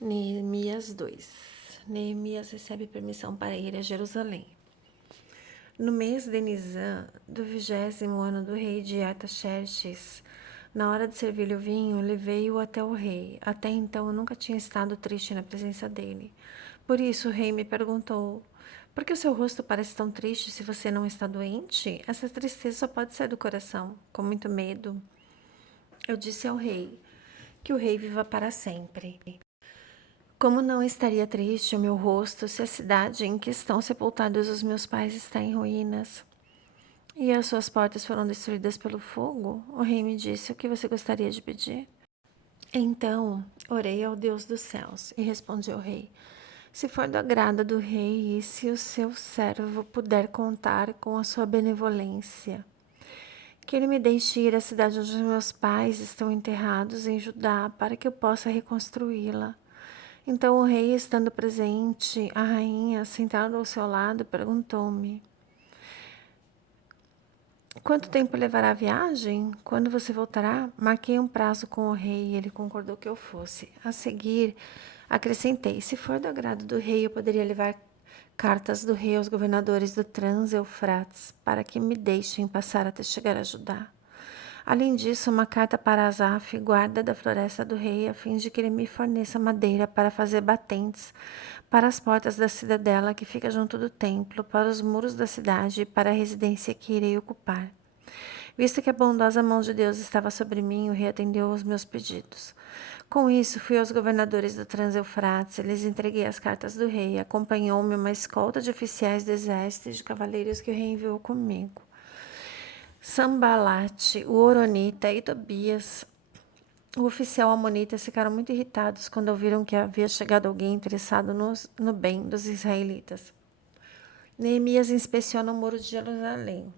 Neemias 2. Neemias recebe permissão para ir a Jerusalém. No mês de Nisan, do 20º ano do rei de Artaxerxes, na hora de servir-lhe o vinho, levei-o até o rei. Até então eu nunca tinha estado triste na presença dele. Por isso o rei me perguntou: por que o seu rosto parece tão triste se você não está doente? Essa tristeza só pode ser do coração, com muito medo. Eu disse ao rei: que o rei viva para sempre. Como não estaria triste o meu rosto se a cidade em que estão sepultados os meus pais está em ruínas e as suas portas foram destruídas pelo fogo? O rei me disse: o que você gostaria de pedir? Então orei ao Deus dos céus e respondi ao rei: se for do agrado do rei e se o seu servo puder contar com a sua benevolência, que ele me deixe ir à cidade onde meus pais estão enterrados em Judá para que eu possa reconstruí-la. Então o rei, estando presente, a rainha, sentada ao seu lado, perguntou-me: quanto tempo levará a viagem? Quando você voltará? Marquei um prazo com o rei e ele concordou que eu fosse. A seguir, acrescentei: se for do agrado do rei, eu poderia levar cartas do rei aos governadores do Trans-Eufrates para que me deixem passar até chegar a Judá. Além disso, uma carta para Asaf, guarda da floresta do rei, a fim de que ele me forneça madeira para fazer batentes para as portas da cidadela que fica junto do templo, para os muros da cidade e para a residência que irei ocupar. Visto que a bondosa mão de Deus estava sobre mim, o rei atendeu aos meus pedidos. Com isso, fui aos governadores do Trans-Eufrates, lhes entreguei as cartas do rei, acompanhou-me uma escolta de oficiais do exército e de cavaleiros que o rei enviou comigo. Sambalate, o Horonita e Tobias, o oficial amonita, ficaram muito irritados quando ouviram que havia chegado alguém interessado no bem dos israelitas. Neemias inspeciona o muro de Jerusalém.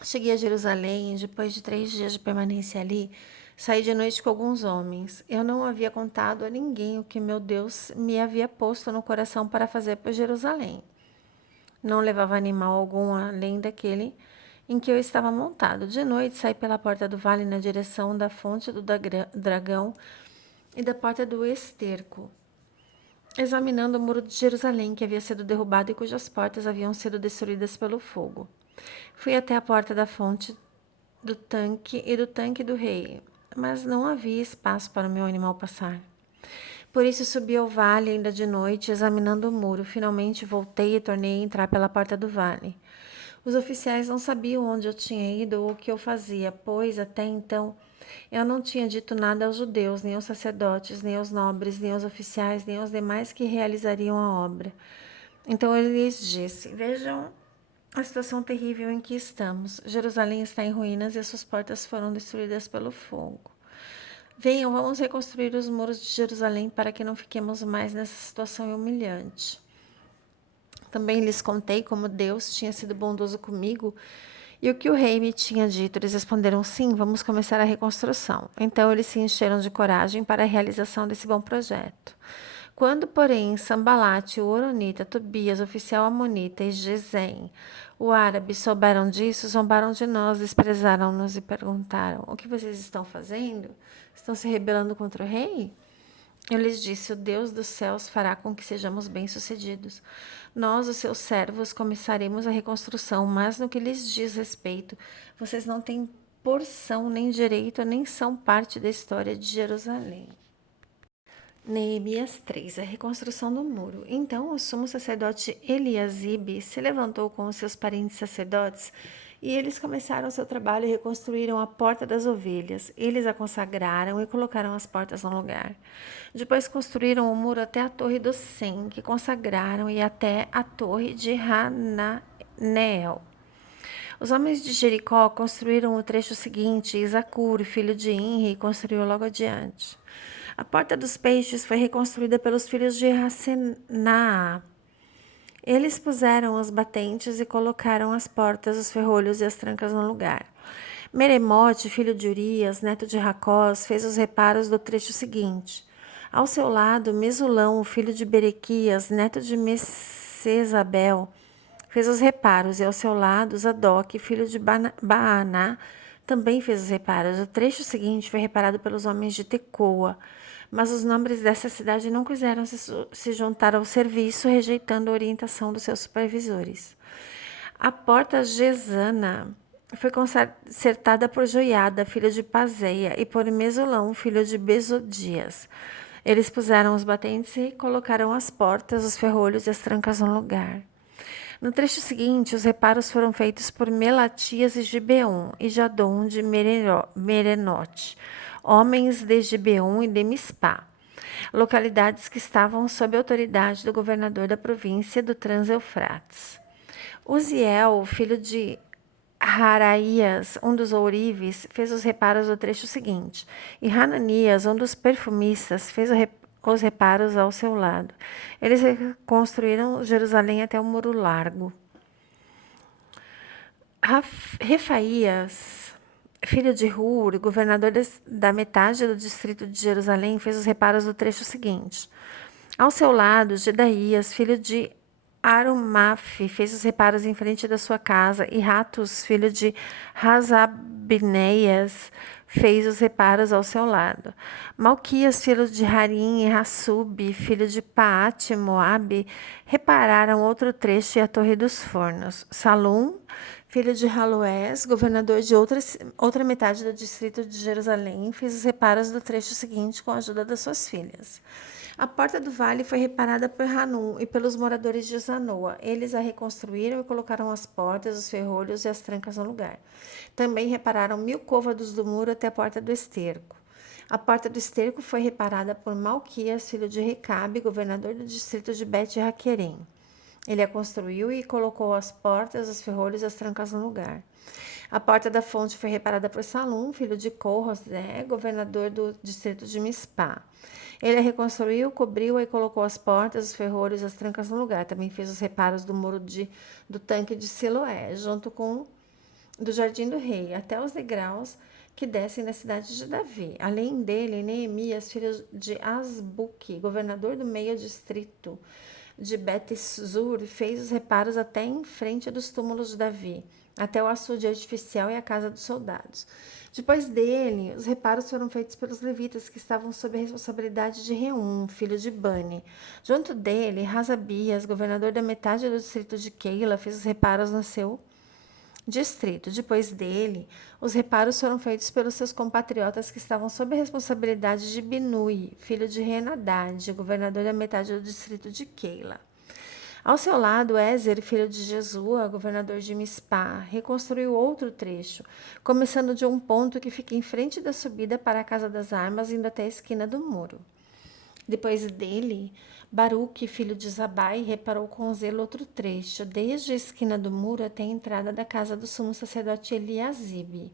Cheguei a Jerusalém e, depois de 3 dias de permanência ali, saí de noite com alguns homens. Eu não havia contado a ninguém o que meu Deus me havia posto no coração para fazer por Jerusalém. Não levava animal algum além daquele em que eu estava montado. De noite, saí pela porta do vale na direção da fonte do dragão e da porta do esterco, examinando o muro de Jerusalém que havia sido derrubado e cujas portas haviam sido destruídas pelo fogo. Fui até a porta da fonte do tanque e do tanque do rei, mas não havia espaço para o meu animal passar. Por isso subi ao vale ainda de noite, examinando o muro. Finalmente voltei e tornei a entrar pela porta do vale. Os oficiais não sabiam onde eu tinha ido ou o que eu fazia, pois, até então, eu não tinha dito nada aos judeus, nem aos sacerdotes, nem aos nobres, nem aos oficiais, nem aos demais que realizariam a obra. Então ele lhes disse: vejam a situação terrível em que estamos. Jerusalém está em ruínas e as suas portas foram destruídas pelo fogo. Venham, vamos reconstruir os muros de Jerusalém para que não fiquemos mais nessa situação humilhante. Também lhes contei como Deus tinha sido bondoso comigo e o que o rei me tinha dito. Eles responderam: sim, vamos começar a reconstrução. Então eles se encheram de coragem para a realização desse bom projeto. Quando, porém, Sambalate, o Horonita, Tobias, oficial amonita, e Gesem, o árabe, souberam disso, zombaram de nós, desprezaram-nos e perguntaram: o que vocês estão fazendo? Estão se rebelando contra o rei? Eu lhes disse: o Deus dos céus fará com que sejamos bem-sucedidos. Nós, os seus servos, começaremos a reconstrução, mas no que lhes diz respeito, vocês não têm porção nem direito, nem são parte da história de Jerusalém. Neemias 3, a reconstrução do muro. Então o sumo sacerdote Eliasibe se levantou com os seus parentes sacerdotes e eles começaram seu trabalho e reconstruíram a porta das ovelhas. Eles a consagraram e colocaram as portas no lugar. Depois construíram o muro até a torre do Sem, que consagraram, e até a torre de Hananeel. Os homens de Jericó construíram o trecho seguinte, e Zacur, filho de Inri, construiu logo adiante. A porta dos peixes foi reconstruída pelos filhos de Racená. Eles puseram os batentes e colocaram as portas, os ferrolhos e as trancas no lugar. Meremote, filho de Urias, neto de Racós, fez os reparos do trecho seguinte. Ao seu lado, Mesulão, filho de Berequias, neto de Messesabel, fez os reparos, e ao seu lado, Zadok, filho de Baaná, também fez os reparos. O trecho seguinte foi reparado pelos homens de Tecoa. Mas os nobres dessa cidade não quiseram se juntar ao serviço, rejeitando a orientação dos seus supervisores. A porta gesana foi consertada por Joiada, filho de Paseia, e por Mesulão, filho de Bezodias. Eles puseram os batentes e colocaram as portas, os ferrolhos e as trancas no lugar. No trecho seguinte, os reparos foram feitos por Melatias de Gibeon e Jadon de Merenote, homens de Gibeon e de Mispá, localidades que estavam sob a autoridade do governador da província do Trans-Eufrates. Uziel, filho de Haraías, um dos ourives, fez os reparos do trecho seguinte, e Hananias, um dos perfumistas, fez os reparos ao seu lado. Eles reconstruíram Jerusalém até o Muro Largo. Refaías, filho de Hur, governador da metade do distrito de Jerusalém, fez os reparos do trecho seguinte. Ao seu lado, Gedaías, filho de Arumaf, fez os reparos em frente da sua casa, e Ratus, filho de Razabneias, fez os reparos ao seu lado. Malquias, filho de Harim, e Hassub, filho de Paate, Moabe, repararam outro trecho e a Torre dos Fornos. Salum, filho de Haloés, governador de outra metade do distrito de Jerusalém, fez os reparos do trecho seguinte com a ajuda das suas filhas. A porta do vale foi reparada por Hanum e pelos moradores de Zanoa. Eles a reconstruíram e colocaram as portas, os ferrolhos e as trancas no lugar. Também repararam 1000 côvados do muro até a porta do esterco. A porta do esterco foi reparada por Malquias, filho de Recabe, governador do distrito de Bet-Raquerem. Ele a construiu e colocou as portas, os ferrolhos e as trancas no lugar. A porta da fonte foi reparada por Salum, filho de Corrosé, governador do distrito de Mispá. Ele a reconstruiu, cobriu e colocou as portas, os ferrolhos e as trancas no lugar. Também fez os reparos do muro do tanque de Siloé, junto com do Jardim do Rei, até os degraus que descem da cidade de Davi. Além dele, Neemias, filho de Asbuque, governador do meio distrito de Bet-Zur, fez os reparos até em frente dos túmulos de Davi, até o açude artificial e a casa dos soldados. Depois dele, os reparos foram feitos pelos levitas, que estavam sob a responsabilidade de Reum, filho de Bani. Junto dele, Razabias, governador da metade do distrito de Keila, fez os reparos no seu distrito. Depois dele, os reparos foram feitos pelos seus compatriotas, que estavam sob a responsabilidade de Binui, filho de Renadad, governador da metade do distrito de Keila. Ao seu lado, Ézer, filho de Jesua, governador de Mispá, reconstruiu outro trecho, começando de um ponto que fica em frente da subida para a Casa das Armas, indo até a esquina do muro. Depois dele, Baruque, filho de Zabai, reparou com zelo outro trecho, desde a esquina do muro até a entrada da casa do sumo sacerdote Eliasibe.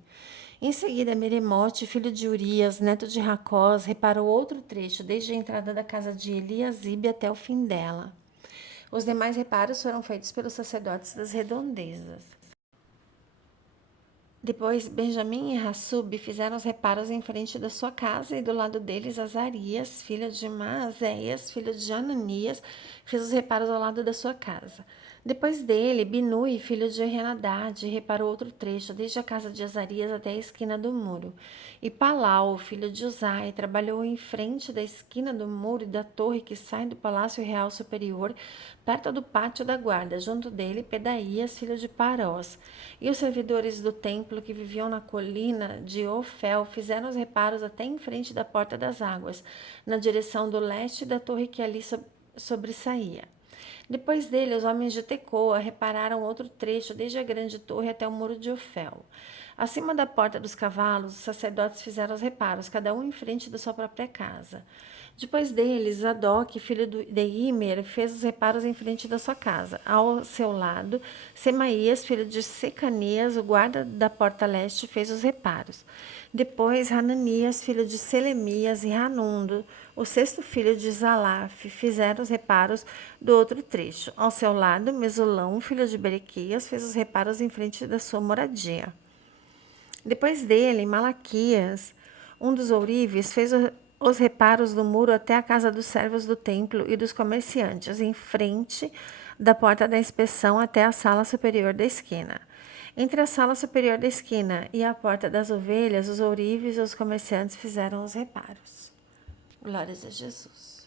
Em seguida, Meremote, filho de Urias, neto de Racós, reparou outro trecho, desde a entrada da casa de Eliasibe até o fim dela. Os demais reparos foram feitos pelos sacerdotes das redondezas. Depois, Benjamim e Hassub fizeram os reparos em frente da sua casa, e do lado deles, Azarias, filho de Maazéias, filho de Ananias, fez os reparos ao lado da sua casa. Depois dele, Binui, filho de Renadad, reparou outro trecho, desde a casa de Azarias até a esquina do muro. E Palau, filho de Uzai, trabalhou em frente da esquina do muro e da torre que sai do Palácio Real Superior, perto do pátio da guarda. Junto dele, Pedaías, filho de Parós. E os servidores do templo que viviam na colina de Ofel fizeram os reparos até em frente da Porta das Águas, na direção do leste da torre que ali sobressaía. Depois dele, os homens de Tecoa repararam outro trecho, desde a grande torre até o muro de Ofel. Acima da porta dos cavalos, os sacerdotes fizeram os reparos, cada um em frente da sua própria casa. Depois deles, Zadok, filho de Imer, fez os reparos em frente da sua casa. Ao seu lado, Semaías, filho de Secanias, o guarda da porta leste, fez os reparos. Depois, Hananias, filho de Selemias, e Hanundo, o sexto filho de Zalaf, fizeram os reparos do outro trecho. Ao seu lado, Mesulão, filho de Berequias, fez os reparos em frente da sua moradia. Depois dele, Malaquias, um dos ourives, fez os reparos do muro até a casa dos servos do templo e dos comerciantes, em frente da porta da inspeção até a sala superior da esquina. Entre a sala superior da esquina e a porta das ovelhas, os ourives e os comerciantes fizeram os reparos. Glórias a Jesus.